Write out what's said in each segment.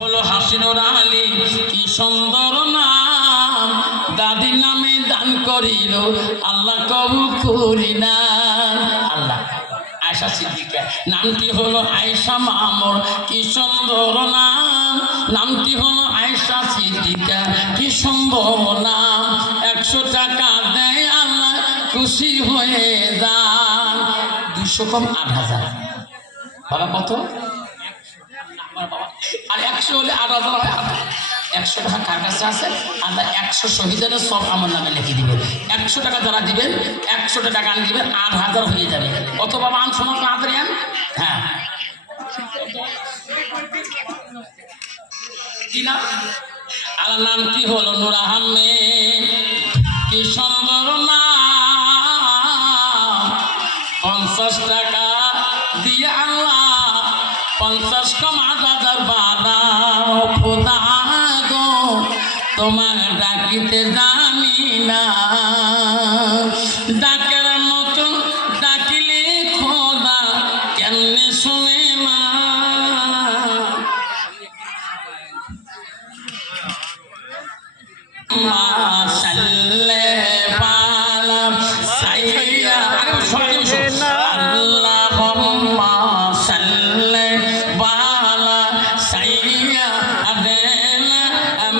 হলো হাসিনুর আলী, কি সুন্দর নাম, দাদির নামে দান করিল আল্লাহ কবুল করি না। আল্লাহ আয়েশা সিদ্দিকা নামটি হলো আয়েশা মামুর, কি সুন্দর নাম, নামটি হলো আয়েশা সিদ্দিকা, কি সুন্দর নাম। 100 টাকা দেয় আল্লাহ খুশি হয়ে যান। 200 কম 8000, বাবা কত? আর 100 হলে 8000 হয়। 100 টাকা কার কাছে আছে? আল্লাহ 100 শহীদের সব আমার নামে লিখে দিবেন। 100 টাকা যারা দিবেন, 100 টাকা আন দিবেন, 8000 হয়ে যাবে। কত বাবা আন সময় তাড়াতাড়ি আন। হ্যাঁ, কি নাম? আল্লাহ নামটি হলো নূর আহমেদ, কি সুন্দর নাম। 50 টাকা দিয়ে আল্লাহ 50 কম 8000 বাড়াও। খোদা গো তোমার ডাকিতে জানি না, ডাকের মতো ডাকিলে খোদা কেমনে শুনে না। মাশাআল্লাহ পালা সাইয়া আল্লাহুম্মা সাল্লি বালা সাইয়া আদেলা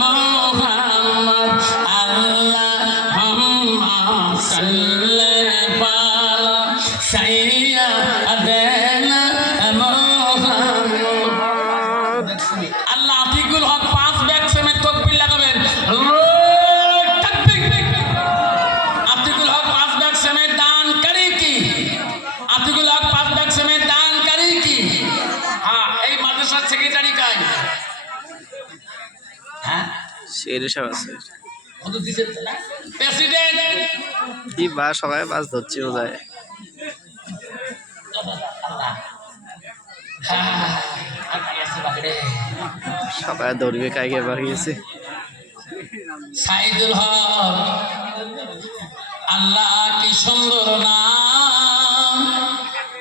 মুহাম্মদ, আল্লাহুম্মা সাল্লি বালা সাইয়া আদেলা মুহাম্মদ। আল্লাহ আতিকুল হক 5 ব্যাগ সেমেন্ট তকবীর লাগাবেন। আতিকুল হক 5 ব্যাগ সেমেন্ট দানকারী কি? আতিকুল হক 5 ব্যাগ সেমেন্ট দানকারী কি? হ্যাঁ, এই মাদ্রাসার সেক্রেটারি কাই? হ্যাঁ, শের সব আছে। কত দিতে না? প্রেসিডেন্ট কি বা সবাই মাছ ধরছে বোধহয়। সবাই দৌড়বে কাইকে বাড়িয়েছে। সাইদুল হক, আল্লাহ কি সুন্দর নাম,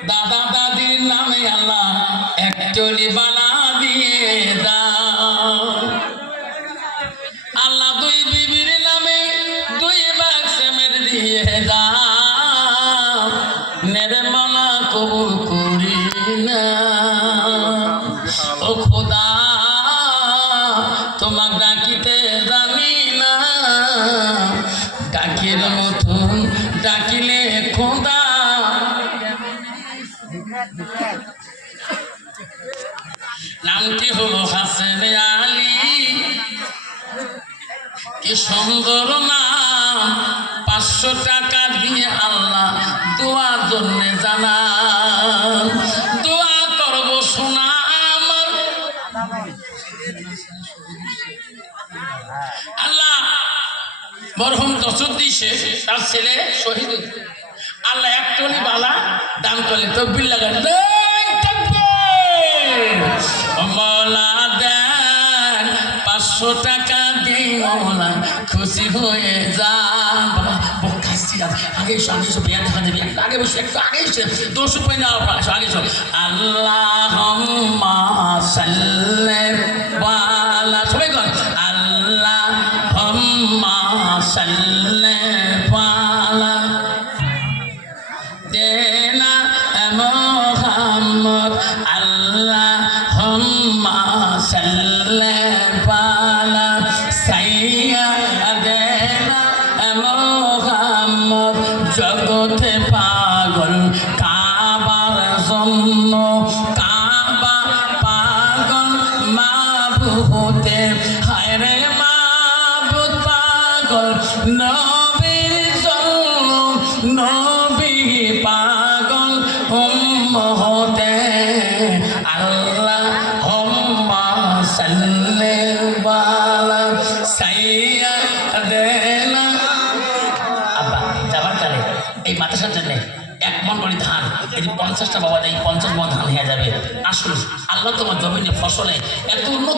দাদা দাদির নামে আল্লাহ একচলি বানা দিয়ে দাও। আল্লাহ 2 বিবির নামে 2 ভাগ সেমের দিয়ে দাও। নির্মলা কবুল করি না ও খোদা, তোমার ডাকিতে জানি না, ডাকের মতন ডাকিলে খোদা। নামটি হলো হাসেন আলী, কি সুন্দর নাম। 500 টাকা দিয়ে আল্লাহ দোয়ার জন্য জানা, দোয়া করবো শোনা আমার। আল্লাহ মরহুম দসুদ্দি শেখ তার ছেলে শহীদ, আল্লাহ একটনি বালা দান করলে তকবীর লাগান। মৌলা দেন 500 টাকা দিই মৌলা খুশি হয়ে যা। আগে এসো, আগে এসো, বিয়া দেখা দেবে। আগে বসে একটু আগে এসে 200 রুপয়ে নেওয়ার পর আসো, আগে এসো। আল্লাহুম্মা সাল্লি বালা, সবাই কর আল্লাহুম্মা সাল্লি বালা দেনা মুহাম্মদ, আল্লাহুম্মা সাল্লি বালা সাইয়্যিদানা মুহাম্মদ। জগতে পাগল কাবার জন্য, কাবা পাগল মাবুদে, হায় রে মাবুদ পাগল নবীর জন্য, নবী পাগল উম্মতে। আল্লাহুম্মা সাল্লি বালা সাইয়্যিদানা। আব্বা যাবার কালে এই মাদ্রাসার জন্য 1 মণ করে ধান, এই 50টা বাবা দেয়, 50 মণ ধান হয়ে যাবে। আসলে আল্লাহ তোমার জমিনে ফসলে এত উন্নত